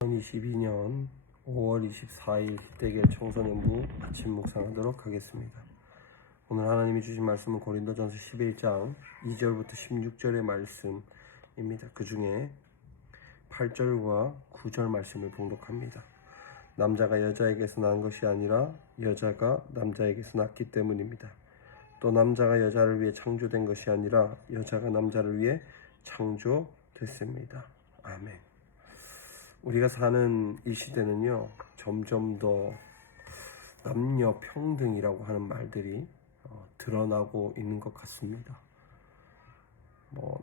(2022년 5월 24일) 기대계 청소년부 아침 묵상하도록 하겠습니다. 오늘 하나님이 주신 말씀은 고린도전서 11장 2절부터 16절의 말씀입니다. 그 중에 8절과 9절 말씀을 봉독합니다. 남자가 여자에게서 난 것이 아니라 여자가 남자에게서 났기 때문입니다. 또 남자가 여자를 위해 창조된 것이 아니라 여자가 남자를 위해 창조됐습니다. 아멘. 우리가 사는 이 시대는요, 점점 더 남녀 평등이라고 하는 말들이 드러나고 있는 것 같습니다.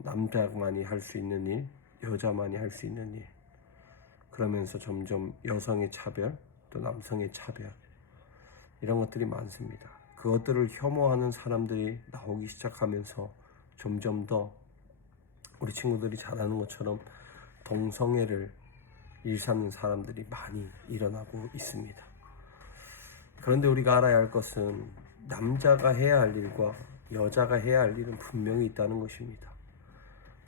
남자만이 할 수 있는 일, 여자만이 할 수 있는 일, 그러면서 점점 여성의 차별, 또 남성의 차별, 이런 것들이 많습니다. 그것들을 혐오하는 사람들이 나오기 시작하면서 점점 더 우리 친구들이 잘 아는 것처럼 동성애를 일삼는 사람들이 많이 일어나고 있습니다. 그런데 우리가 알아야 할 것은 남자가 해야 할 일과 여자가 해야 할 일은 분명히 있다는 것입니다.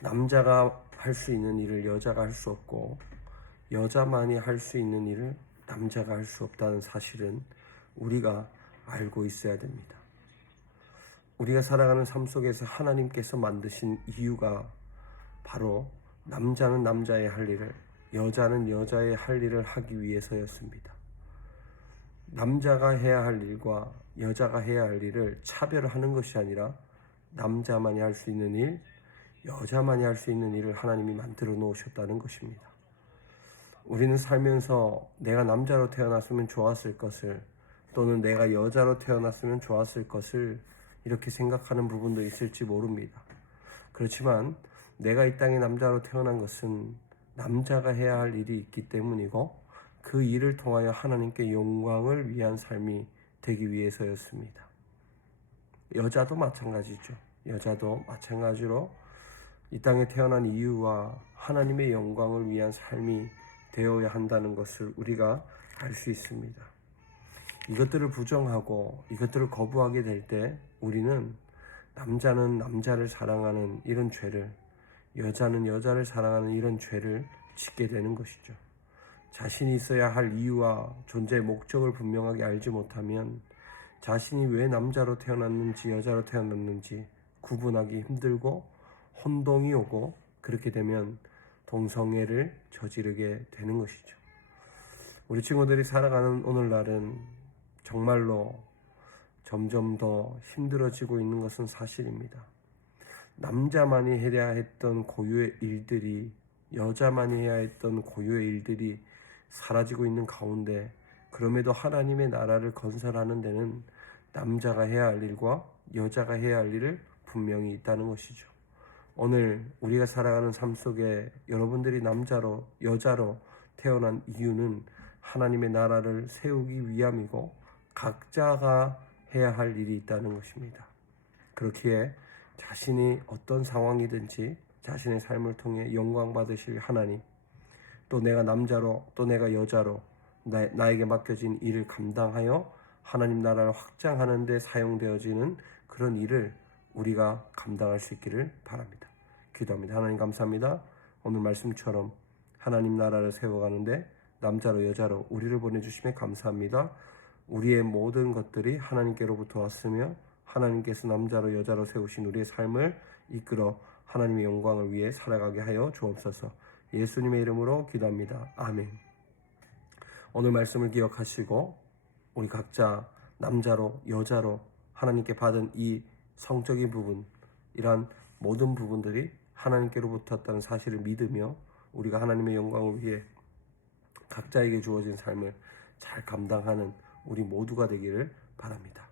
남자가 할 수 있는 일을 여자가 할 수 없고, 여자만이 할 수 있는 일을 남자가 할 수 없다는 사실은 우리가 알고 있어야 됩니다. 우리가 살아가는 삶 속에서 하나님께서 만드신 이유가 바로 남자는 남자의 할 일을, 여자는 여자의 할 일을 하기 위해서였습니다. 남자가 해야 할 일과 여자가 해야 할 일을 차별하는 것이 아니라 남자만이 할 수 있는 일, 여자만이 할 수 있는 일을 하나님이 만들어 놓으셨다는 것입니다. 우리는 살면서 내가 남자로 태어났으면 좋았을 것을, 또는 내가 여자로 태어났으면 좋았을 것을 이렇게 생각하는 부분도 있을지 모릅니다. 그렇지만 내가 이 땅에 남자로 태어난 것은 남자가 해야 할 일이 있기 때문이고, 그 일을 통하여 하나님께 영광을 위한 삶이 되기 위해서였습니다. 여자도 마찬가지죠. 여자도 마찬가지로 이 땅에 태어난 이유와 하나님의 영광을 위한 삶이 되어야 한다는 것을 우리가 알 수 있습니다. 이것들을 부정하고 이것들을 거부하게 될 때 우리는 남자는 남자를 사랑하는 이런 죄를, 여자는 여자를 사랑하는 이런 죄를 짓게 되는 것이죠. 자신이 있어야 할 이유와 존재의 목적을 분명하게 알지 못하면 자신이 왜 남자로 태어났는지 여자로 태어났는지 구분하기 힘들고 혼동이 오고, 그렇게 되면 동성애를 저지르게 되는 것이죠. 우리 친구들이 살아가는 오늘날은 정말로 점점 더 힘들어지고 있는 것은 사실입니다. 남자만이 해야 했던 고유의 일들이, 여자만이 해야 했던 고유의 일들이 사라지고 있는 가운데, 그럼에도 하나님의 나라를 건설하는 데는 남자가 해야 할 일과 여자가 해야 할 일을 분명히 있다는 것이죠. 오늘 우리가 살아가는 삶 속에 여러분들이 남자로 여자로 태어난 이유는 하나님의 나라를 세우기 위함이고, 각자가 해야 할 일이 있다는 것입니다. 그렇기에 자신이 어떤 상황이든지 자신의 삶을 통해 영광 받으실 하나님, 또 내가 남자로 또 내가 여자로 나에게 맡겨진 일을 감당하여 하나님 나라를 확장하는 데 사용되어지는 그런 일을 우리가 감당할 수 있기를 바랍니다. 기도합니다. 하나님 감사합니다. 오늘 말씀처럼 하나님 나라를 세워가는데 남자로 여자로 우리를 보내주심에 감사합니다. 우리의 모든 것들이 하나님께로부터 왔으며 하나님께서 남자로 여자로 세우신 우리의 삶을 이끌어 하나님의 영광을 위해 살아가게 하여 주옵소서. 예수님의 이름으로 기도합니다. 아멘. 오늘 말씀을 기억하시고 우리 각자 남자로 여자로 하나님께 받은 이 성적인 부분, 이러한 모든 부분들이 하나님께로부터 왔다는 사실을 믿으며 우리가 하나님의 영광을 위해 각자에게 주어진 삶을 잘 감당하는 우리 모두가 되기를 바랍니다.